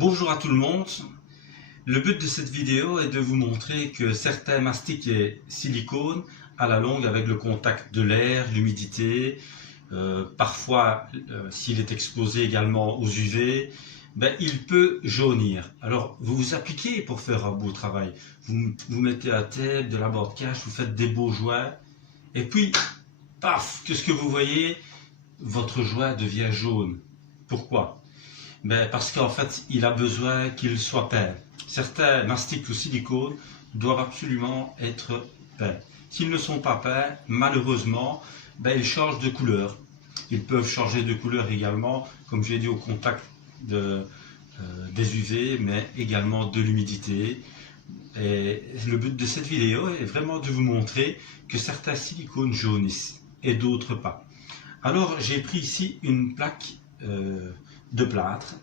Bonjour à tout le monde. Le but de cette vidéo est de vous montrer que certains mastiques et silicone, à la longue, avec le contact de l'air, l'humidité, parfois s'il est exposé également aux UV, il peut jaunir. Alors vous vous appliquez pour faire un beau travail. Vous mettez un tape, de la bande cache, vous faites des beaux joints, et puis, paf, qu'est-ce que vous voyez? Votre joint devient jaune. Pourquoi? Parce qu'en fait, il a besoin qu'il soit peint. Certains mastiques ou silicones doivent absolument être peints. S'ils ne sont pas peints, malheureusement, ils changent de couleur. Ils peuvent changer de couleur également, comme je l'ai dit, au contact des UV, mais également de l'humidité. Et le but de cette vidéo est vraiment de vous montrer que certains silicones jaunissent et d'autres pas. Alors, j'ai pris ici une plaque de plâtre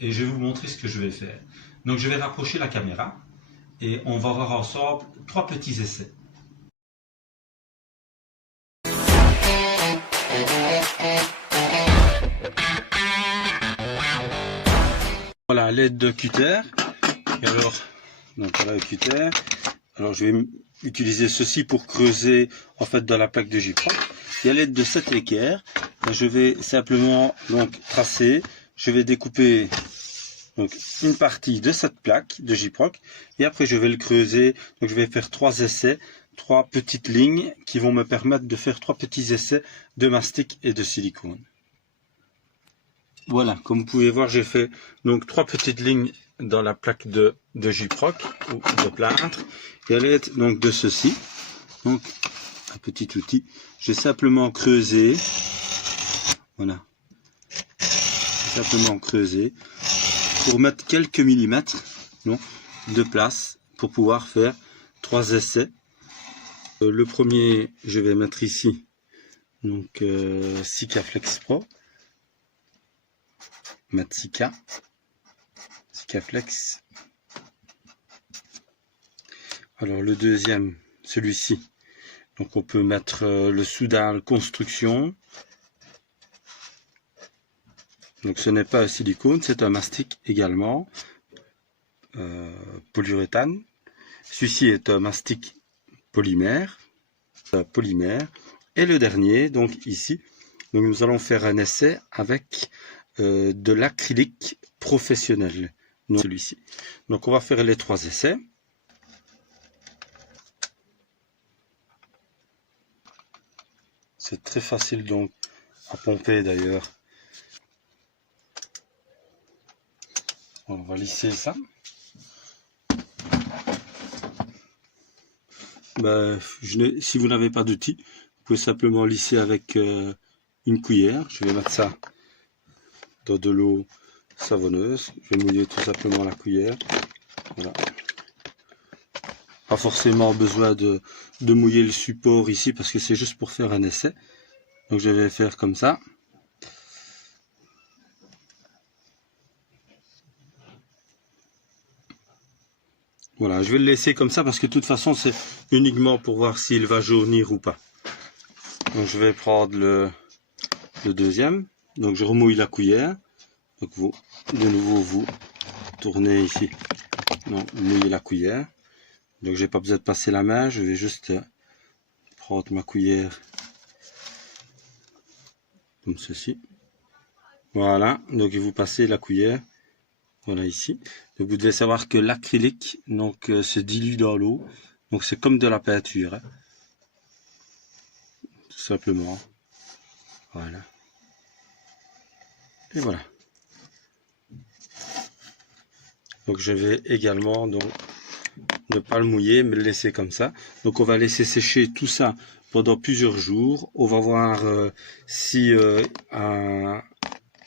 et je vais vous montrer ce que je vais faire. Donc je vais rapprocher la caméra et on va voir ensemble 3 petits essais. Voilà, à l'aide de cutter. Et alors, donc voilà le cutter. Alors je vais utiliser ceci pour creuser en fait dans la plaque de gyproc. Et à l'aide de cette équerre, je vais simplement donc tracer. Je vais découper donc une partie de cette plaque de gyproc et après je vais le creuser. Donc je vais faire 3 essais, 3 petites lignes qui vont me permettre de faire 3 petits essais de mastic et de silicone. Voilà, comme vous pouvez voir, j'ai fait donc 3 petites lignes dans la plaque de gyproc ou de plâtre et à l'aide donc de ceci, donc un petit outil, j'ai simplement creusé, voilà, simplement creusé pour mettre quelques millimètres de place pour pouvoir faire 3 essais. Le premier, je vais mettre ici donc Sikaflex Pro, mettre Sikaflex. Alors le deuxième, celui-ci, donc on peut mettre le Soudal Construction. Donc ce n'est pas un silicone, c'est un mastic également, polyuréthane. Celui-ci est un mastic polymère, Et le dernier, donc ici, donc nous allons faire un essai avec de l'acrylique professionnel, non celui-ci. Donc on va faire les 3 essais. C'est très facile donc à pomper d'ailleurs. On va lisser ça. Si vous n'avez pas d'outil, vous pouvez simplement lisser avec une cuillère. Je vais mettre ça dans de l'eau savonneuse. Je vais mouiller tout simplement la cuillère. Voilà. Pas forcément besoin de mouiller le support ici parce que c'est juste pour faire un essai. Donc je vais faire comme ça. Voilà, je vais le laisser comme ça parce que de toute façon c'est uniquement pour voir s'il va jaunir ou pas. Donc je vais prendre le deuxième. Donc je remouille la cuillère. Donc de nouveau vous tournez ici. Non, mouillez la cuillère. Donc j'ai pas besoin de passer la main, je vais juste prendre ma cuillère comme ceci. Voilà, donc vous passez la cuillère. Voilà ici. Donc vous devez savoir que l'acrylique se dilue dans l'eau. Donc c'est comme de la peinture. Hein. Tout simplement. Voilà. Et voilà. Donc je vais également ne pas le mouiller, mais le laisser comme ça. Donc on va laisser sécher tout ça pendant plusieurs jours. On va voir si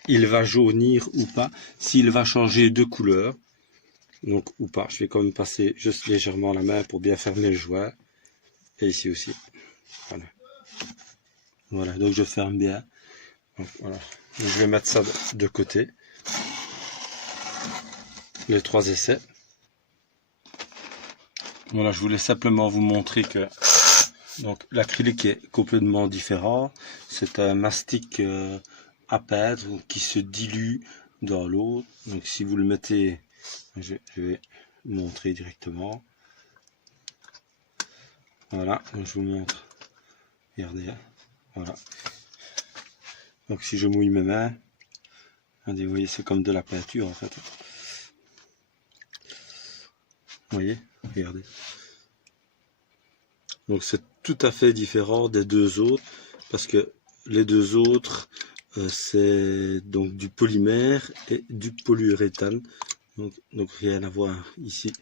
il va jaunir ou pas, s'il va changer de couleur, donc ou pas. Je vais quand même passer juste légèrement la main pour bien fermer le joint, et ici aussi. Voilà. Voilà, donc je ferme bien. Donc, voilà. Donc, je vais mettre ça de côté. Les 3 essais. Voilà, je voulais simplement vous montrer que donc l'acrylique est complètement différent. C'est un mastic à peindre qui se dilue dans l'autre. Donc si vous le mettez, je vais montrer directement. Voilà, donc je vous montre. Regardez, voilà. Donc si je mouille mes mains, regardez, vous voyez, c'est comme de la peinture en fait. Vous voyez, regardez. Donc c'est tout à fait différent des deux autres, parce que les deux autres, c'est donc du polymère et du polyuréthane. Donc rien à voir ici.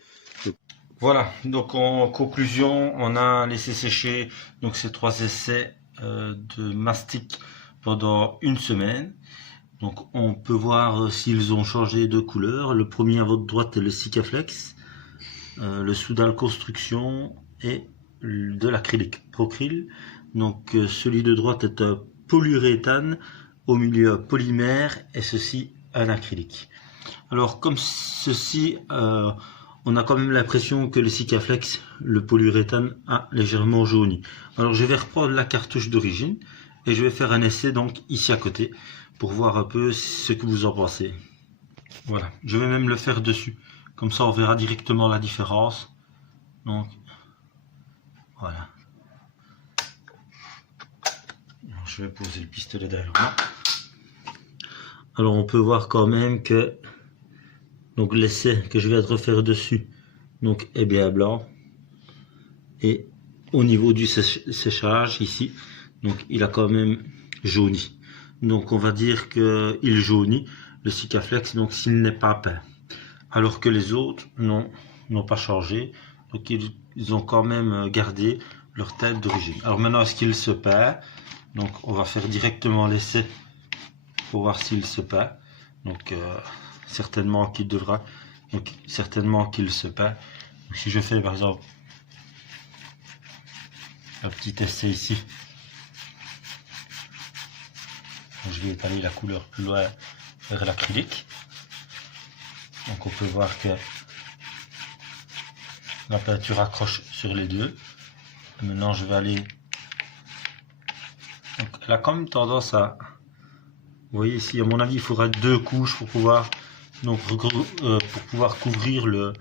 Donc, voilà, donc en conclusion, on a laissé sécher donc ces 3 essais de mastic pendant une semaine. Donc on peut voir s'ils ont changé de couleur. Le premier à votre droite est le Sikaflex, le Soudal Construction et de l'acrylique Procryl. Donc celui de droite est un polyuréthane, au milieu polymère, et ceci un acrylique. Alors comme ceci, on a quand même l'impression que le Sikaflex, le polyuréthane, a légèrement jauni. Alors je vais reprendre la cartouche d'origine et je vais faire un essai donc ici à côté pour voir un peu ce que vous en pensez. Voilà, je vais même le faire dessus, comme ça on verra directement la différence. Donc voilà. Alors, je vais poser le pistolet derrière moi. Alors on peut voir quand même que donc l'essai que je viens de refaire dessus donc est bien blanc, et au niveau du séchage ici, donc il a quand même jauni. Donc on va dire que il jaunit le Sikaflex donc s'il n'est pas peint, alors que les autres n'ont pas changé, donc ils ont quand même gardé leur tête d'origine. Alors maintenant, est-ce qu'il se peint? Donc on va faire directement l'essai pour voir s'il se peint. Donc certainement qu'il devra, donc certainement qu'il se peint. Donc, si je fais par exemple un petit essai ici, je vais étaler la couleur plus loin vers l'acrylique. Donc on peut voir que la peinture accroche sur les deux. Maintenant je vais aller, donc elle a quand même tendance à, vous voyez ici, à mon avis il faudra 2 couches pour pouvoir donc pour pouvoir couvrir le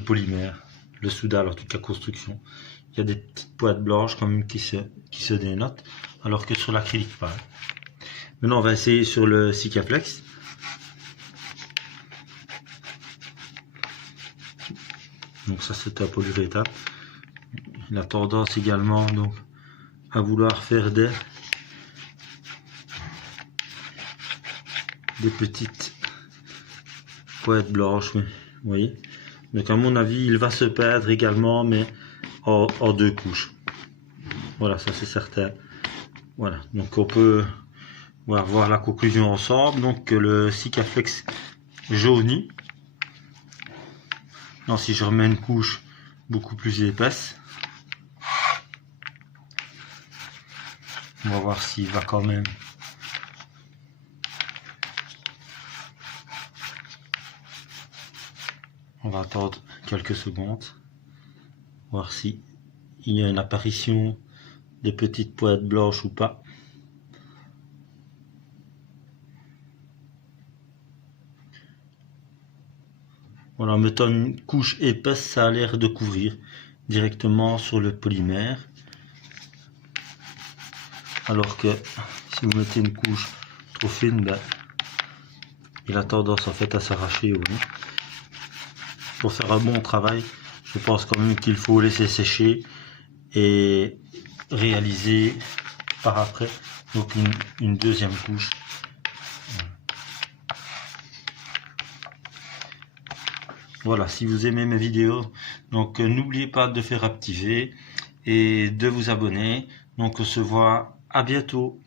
polymère, le Soudal, en toute la construction. Il y a des petites pointes blanches quand même qui se dénotent, alors que sur l'acrylique pas. Maintenant on va essayer sur le Sikaflex. Donc ça c'est un polyuréthane. Il a tendance également donc à vouloir faire des petites pointes blanches, vous voyez. Donc à mon avis il va se peindre également, mais en 2 couches. Voilà, ça c'est certain. Voilà, donc on peut voir la conclusion ensemble. Donc le Sikaflex jauni. Non, si je remets une couche beaucoup plus épaisse, on va voir s'il va quand même. On va attendre quelques secondes, voir si il y a une apparition des petites pointes blanches ou pas. Voilà, en mettant une couche épaisse, ça a l'air de couvrir directement sur le polymère. Alors que si vous mettez une couche trop fine, ben, il a tendance en fait à s'arracher. Oui. Pour faire un bon travail, je pense quand même qu'il faut laisser sécher et réaliser par après donc une deuxième couche. Voilà, si vous aimez mes vidéos, donc n'oubliez pas de faire activer et de vous abonner. Donc on se voit à bientôt.